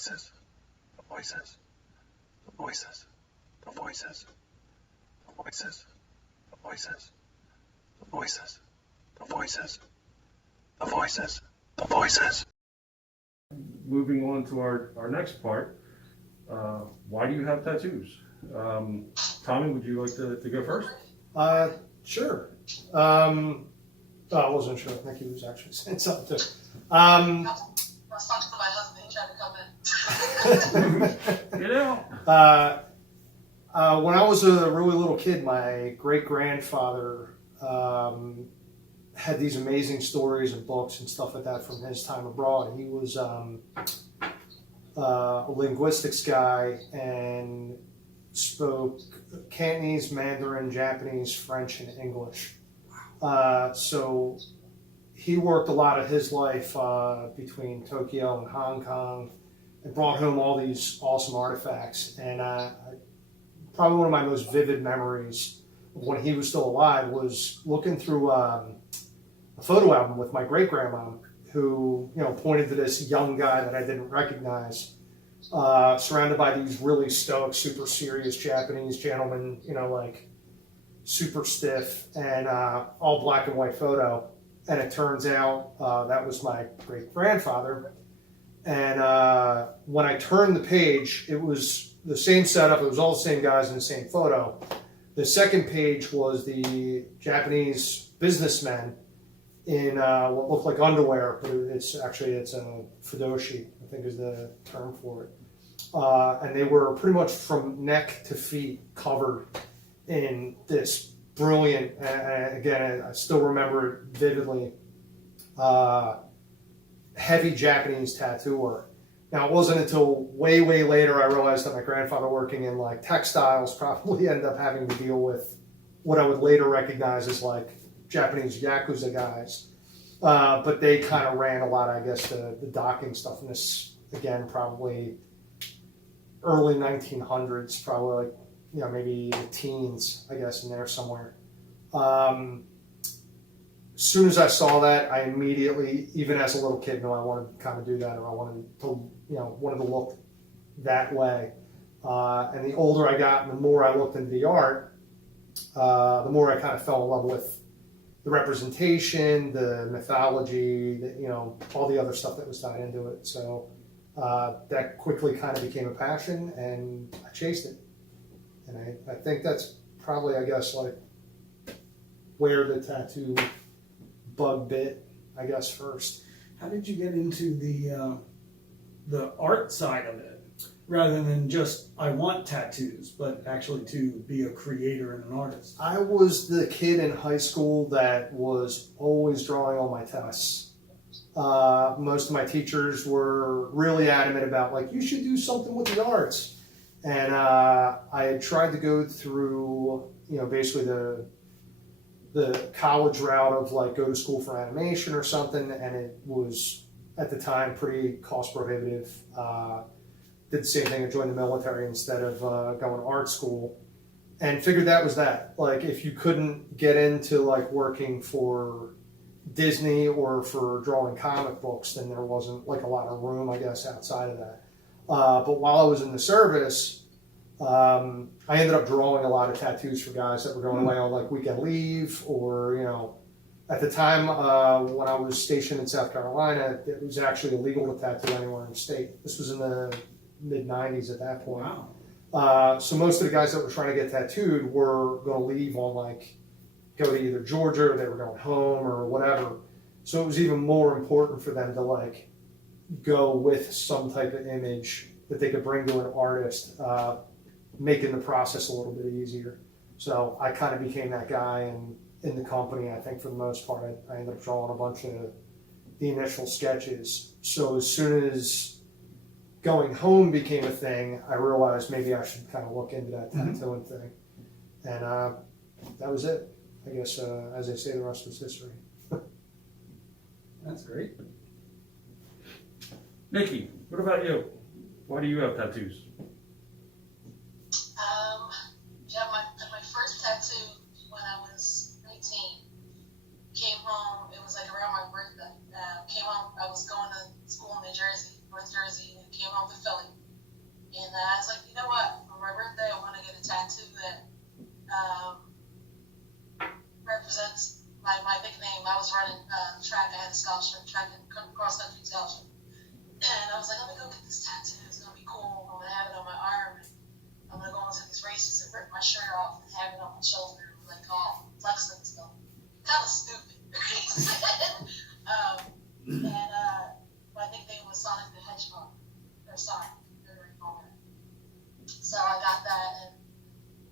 Voices, the voices, the voices, the voices, the voices, the voices, the voices, the voices, the voices, the voices. Moving on to our next part, why do you have tattoos? Tommy, would you like to go first? Sure. I wasn't sure if Nikki was actually saying something too. I was talking to my husband, he tried to come in. Get out. When I was a really little kid, my great-grandfather had these amazing stories and books and stuff like that from his time abroad. He was a linguistics guy and spoke Cantonese, Mandarin, Japanese, French, and English. So he worked a lot of his life between Tokyo and Hong Kong and brought home all these awesome artifacts. And probably one of my most vivid memories of when he was still alive was looking through a photo album with my great-grandma, who, pointed to this young guy that I didn't recognize, surrounded by these really stoic, super serious Japanese gentlemen, like super stiff, and all black and white photo. And it turns out that was my great-grandfather. And when I turned the page, it was the same setup. It was all the same guys in the same photo. The second page was the Japanese businessmen in what looked like underwear, but it's a fudoshi, I think is the term for it. And they were pretty much from neck to feet covered in this brilliant, again, I still remember it vividly, heavy Japanese tattoo work. Now, it wasn't until way, way later I realized that my grandfather, working in like textiles, probably ended up having to deal with what I would later recognize as like Japanese Yakuza guys. But they kind of ran a lot, I guess, the docking stuff. And this, again, probably early 1900s, probably like, maybe the teens, I guess, in there somewhere. As soon as I saw that, I immediately, even as a little kid, knew I wanted to kind of do that, or I wanted to look that way. And the older I got, and the more I looked into the art, the more I kind of fell in love with the representation, the mythology, all the other stuff that was tied into it. So that quickly kind of became a passion, and I chased it. And I think that's probably, I guess, like where the tattoo bug bit, I guess, first. How did you get into the art side of it, rather than just I want tattoos, but actually to be a creator and an artist? I was the kid in high school that was always drawing all my tests. Most of my teachers were really adamant about, like, you should do something with the arts. And I had tried to go through, basically the college route of like go to school for animation or something, and it was at the time pretty cost prohibitive. Did the same thing, I joined the military instead of going to art school, and figured that was that. Like, if you couldn't get into like working for Disney or for drawing comic books, then there wasn't like a lot of room, I guess, outside of that. But while I was in the service, I ended up drawing a lot of tattoos for guys that were going away on like weekend leave, or, at the time when I was stationed in South Carolina, it was actually illegal to tattoo anywhere in the state. This was in the mid-90s at that point. Wow. So most of the guys that were trying to get tattooed were going to leave on like, go to either Georgia, or they were going home or whatever. So it was even more important for them to like go with some type of image that they could bring to an artist, making the process a little bit easier. So I kind of became that guy, and in the company, I think for the most part, I ended up drawing a bunch of the initial sketches. So as soon as going home became a thing, I realized maybe I should kind of look into that tattooing thing. And that was it. I guess, as they say, the rest was history. That's great. Nikki, what about you? Why do you have tattoos? Yeah, my first tattoo when I was 18, came home, it was like around my birthday. Came home, I was going to school in New Jersey, North Jersey, and came home to Philly. And I was like, you know what? For my birthday, I want to get a tattoo that represents my nickname. I was running track. I had a scholarship, track and cross country scholarship. And I was like, let me go get this tattoo. It's going to be cool. I'm going to have it on my arm. And I'm going to go into these races and rip my shirt off and have it on my shoulder. Like, all flexing and stuff. Kind of stupid. My nickname was Sonic the Hedgehog. Or Sonic. So I got that. And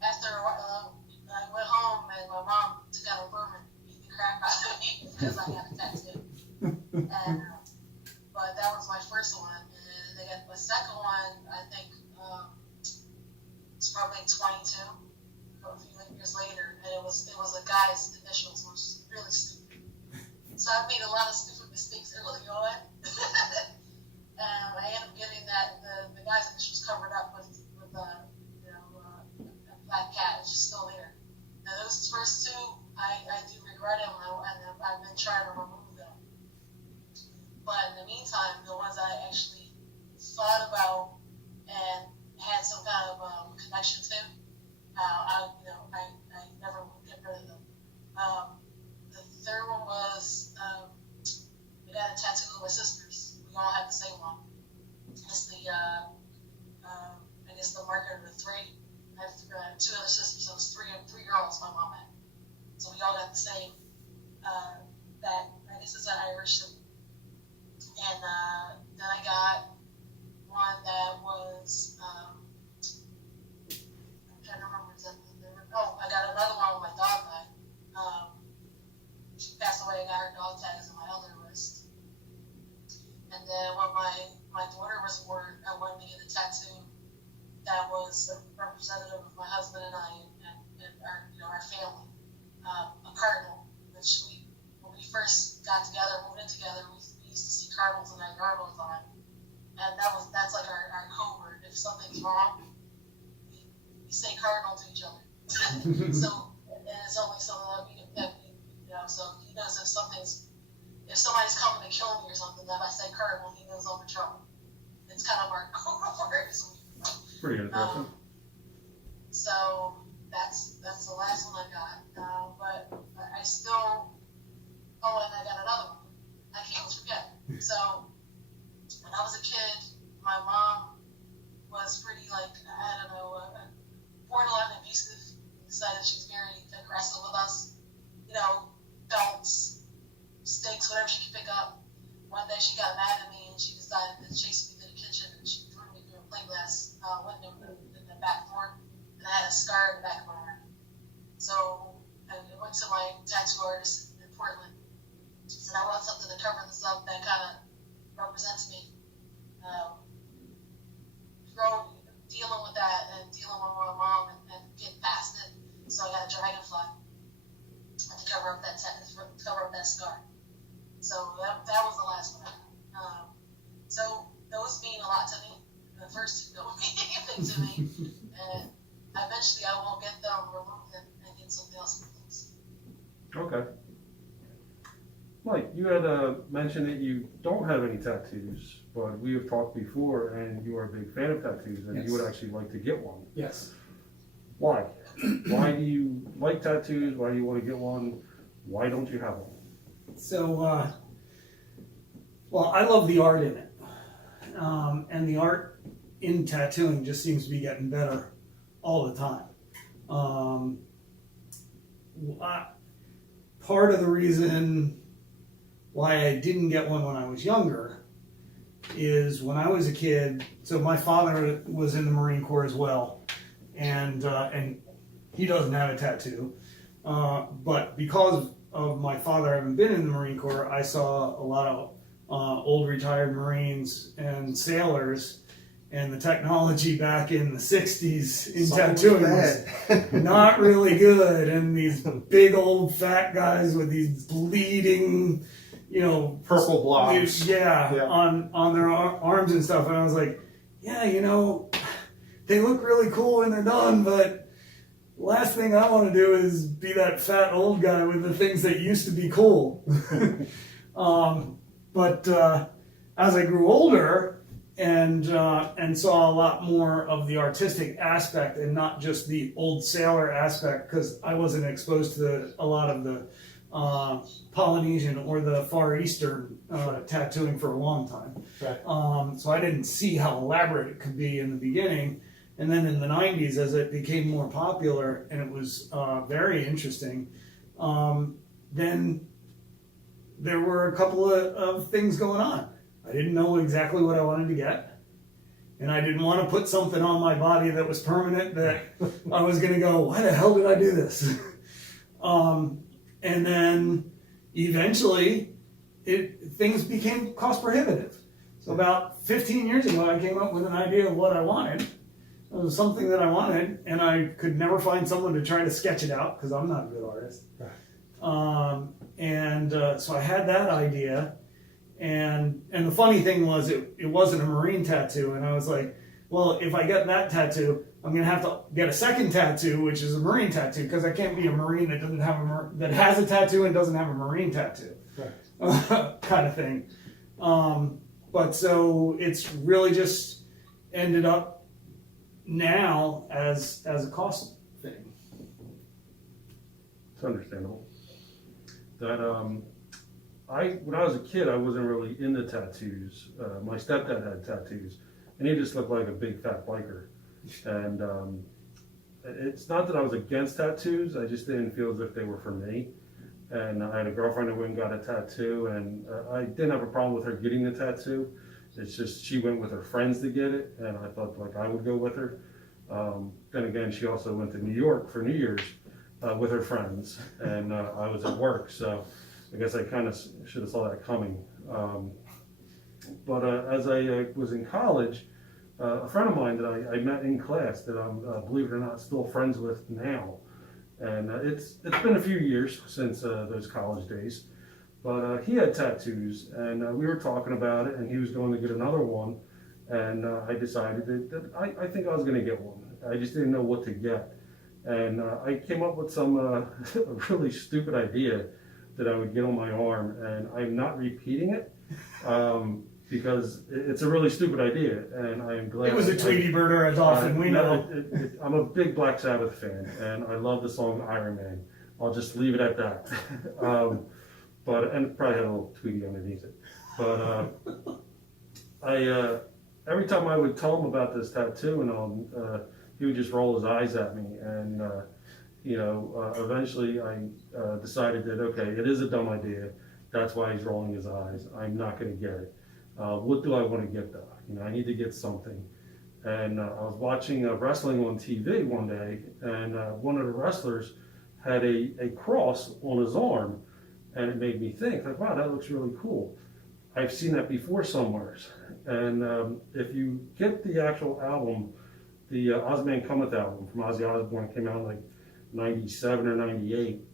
after a while, I went home and my mom took out a broom and beat the crap out of me because I got a tattoo. And, but that was my first one. And I got my second one, I think it's probably 22, a few years later. And it was a guy's initials, which is really stupid. So I made a lot of stupid mistakes early on. I ended up getting that the guy's initials covered up with a black cat, which is still there. Now those first two, I do regret them, and I've been trying to remove them. But in the meantime, the ones I actually thought about and had some kind of connection to, I never would get rid of them. The third one was I got a tattoo of my sisters. We all have the same one. It's the I guess the marker of the three. I have two other sisters, so it was three girls my mom had. So we all got the same. That I guess it's an Irish symbol. And then I got one that was I'm trying to remember exactly. Oh, I got another one when my dog died. She passed away. I got her dog tags on my elder wrist. And then when my daughter was born, I wanted to get a tattoo that was representative of my husband and I and our family. A cardinal, which when we first got together, moved in together, we used to see cardinals in our yard all the time. And that's like our code word. If something's wrong, we say cardinal to each other. So, and it's only something that we so he knows if somebody's coming to kill me or something, if I say cardinal, he knows I'm in trouble. It's kind of our code word. Pretty interesting. So that's the last one I got. But I still. Oh, and I got another one. I can't forget. So when I was a kid, my mom was pretty borderline abusive. Decided she's very aggressive with us. Belts, sticks, whatever she could pick up. One day she got mad at me and she decided to chase me to the kitchen and she threw me through a plate glass window in the back door, and I had a scar in the back of my arm. So I went to my tattoo artist in Portland. Said I want something to cover this up that kind of represents me. Dealing with that and dealing with my mom and getting past it. So I got a dragonfly to cover up that scar. So that was the last one. So those mean a lot to me. The first two don't mean anything to me. And eventually I will get them removed and get something else in place. Okay. Mike, you had mentioned that you don't have any tattoos, but we have talked before, and you are a big fan of tattoos, and Yes. you would actually like to get one. Yes. Why? Why do you like tattoos? Why do you want to get one? Why don't you have one? So, well, I love the art in it. And the art in tattooing just seems to be getting better all the time. Part of the reason why I didn't get one when I was younger is when I was a kid, so my father was in the Marine Corps as well, and he doesn't have a tattoo. But because of my father having been in the Marine Corps, I saw a lot of old retired Marines and sailors, and the technology back in the 60s in tattooing was not really good, and these big old fat guys with these bleeding, purple blobs. On their arms and stuff, and I was like, they look really cool when they're done, but last thing I want to do is be that fat old guy with the things that used to be cool. But as I grew older and saw a lot more of the artistic aspect and not just the old sailor aspect, because I wasn't exposed to a lot of the Polynesian or the Far Eastern tattooing for a long time. Right. So I didn't see how elaborate it could be in the beginning. And then in the 90s, as it became more popular and it was very interesting, then there were a couple of things going on. I didn't know exactly what I wanted to get. And I didn't want to put something on my body that was permanent that I was going to go, why the hell did I do this? And then eventually things became cost prohibitive. So about 15 years ago, I came up with an idea of what I wanted. It was something that I wanted, and I could never find someone to try to sketch it out because I'm not a good artist. So I had that idea, and the funny thing was it wasn't a marine tattoo, and I was like, well, if I get that tattoo, I'm gonna have to get a second tattoo, which is a marine tattoo, because I can't be a marine that doesn't have that has a tattoo and doesn't have a marine tattoo, kind of thing. But so it's really just ended up now as a cost thing. It's understandable. That when I was a kid, I wasn't really into tattoos. My stepdad had tattoos, and he just looked like a big fat biker. And it's not that I was against tattoos, I just didn't feel as if they were for me. And I had a girlfriend who went and got a tattoo, and I didn't have a problem with her getting the tattoo. It's just she went with her friends to get it, and I thought like I would go with her. Then again, she also went to New York for New Year's with her friends, and I was at work, so I guess I kind of should have saw that coming. But as I was in college, a friend of mine that I met in class that I'm, believe it or not, still friends with now. And it's been a few years since those college days. But he had tattoos, and we were talking about it, and he was going to get another one. And I decided that I think I was going to get one. I just didn't know what to get. And I came up with some really stupid idea that I would get on my arm, and I'm not repeating it. Because it's a really stupid idea, and I am glad. It was a Tweety Bird or a dolphin, we know. I'm a big Black Sabbath fan, and I love the song Iron Man. I'll just leave it at that. And probably had a little Tweety underneath it. But every time I would tell him about this tattoo and all, he would just roll his eyes at me, and eventually I decided that okay, it is a dumb idea. That's why he's rolling his eyes. I'm not going to get it. What do I want to get though? I need to get something. And I was watching wrestling on TV one day, and one of the wrestlers had a cross on his arm, and it made me think, like, wow, that looks really cool. I've seen that before somewhere. And if you get the actual album, the Ozman Cometh album from Ozzy Osbourne, came out in like 97 or 98.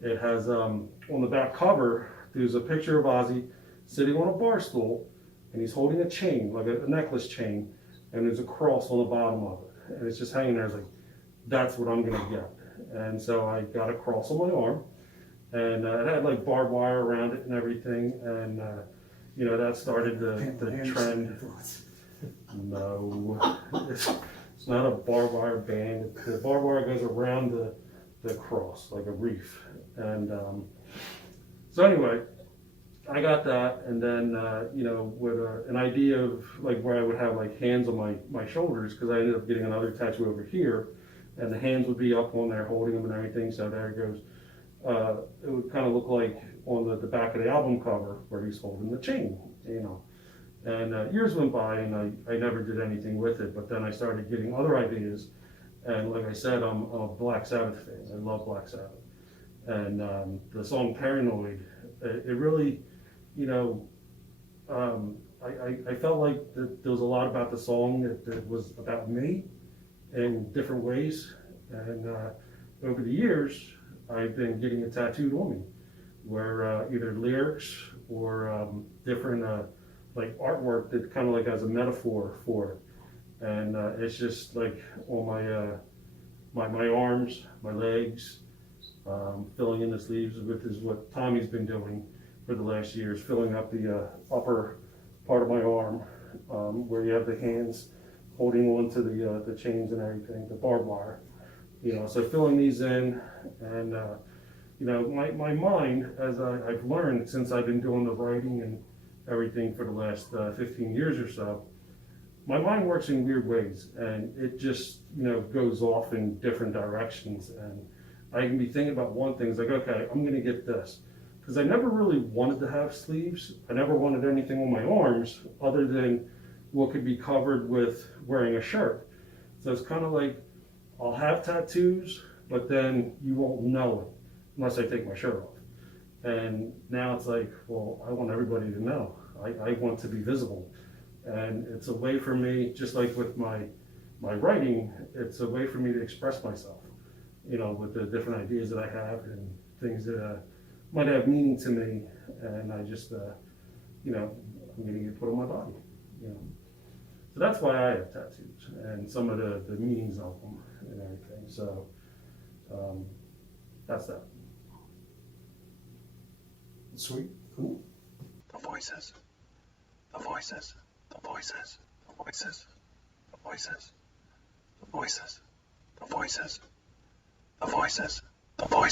It has, on the back cover, there's a picture of Ozzy sitting on a bar stool, and he's holding a chain, like a necklace chain, and there's a cross on the bottom of it. And it's just hanging there. It's like, that's what I'm going to get. And so I got a cross on my arm, and it had like barbed wire around it and everything. And, that started the trend. No, it's not a barbed wire band. The barbed wire goes around the cross, like a reef. And so anyway, I got that, and then with an idea of like where I would have like hands on my shoulders, because I ended up getting another tattoo over here, and the hands would be up on there holding them and everything. So there it goes. It would kind of look like on the back of the album cover where he's holding the chain, And years went by, and I never did anything with it. But then I started getting other ideas, and like I said, I'm a Black Sabbath fan. I love Black Sabbath, and the song Paranoid, it really. I felt like there was a lot about the song that was about me in different ways. And over the years, I've been getting it tattooed on me, where either lyrics or different like artwork that kind of like as a metaphor for it. And it's just like on my arms, my legs, filling in the sleeves, which is what Tommy's been doing for the last years, filling up the upper part of my arm, where you have the hands holding on to the chains and everything, the barbed wire. So filling these in, and my mind, as I've learned since I've been doing the writing and everything for the last 15 years or so, my mind works in weird ways, and it just goes off in different directions, and I can be thinking about one thing, it's like, okay, I'm gonna get this, because I never really wanted to have sleeves. I never wanted anything on my arms other than what could be covered with wearing a shirt. So it's kind of like, I'll have tattoos, but then you won't know it unless I take my shirt off. And now it's like, well, I want everybody to know. I want to be visible. And it's a way for me, just like with my writing, it's a way for me to express myself, with the different ideas that I have and things that might have meaning to me. And I just, I'm going to get put on my body, So that's why I have tattoos and some of the meanings of them and everything. So that's that. Sweet. Cool. The voices. The voices. The voices. The voices. The voices. The voices. The voices. The voices. The voices.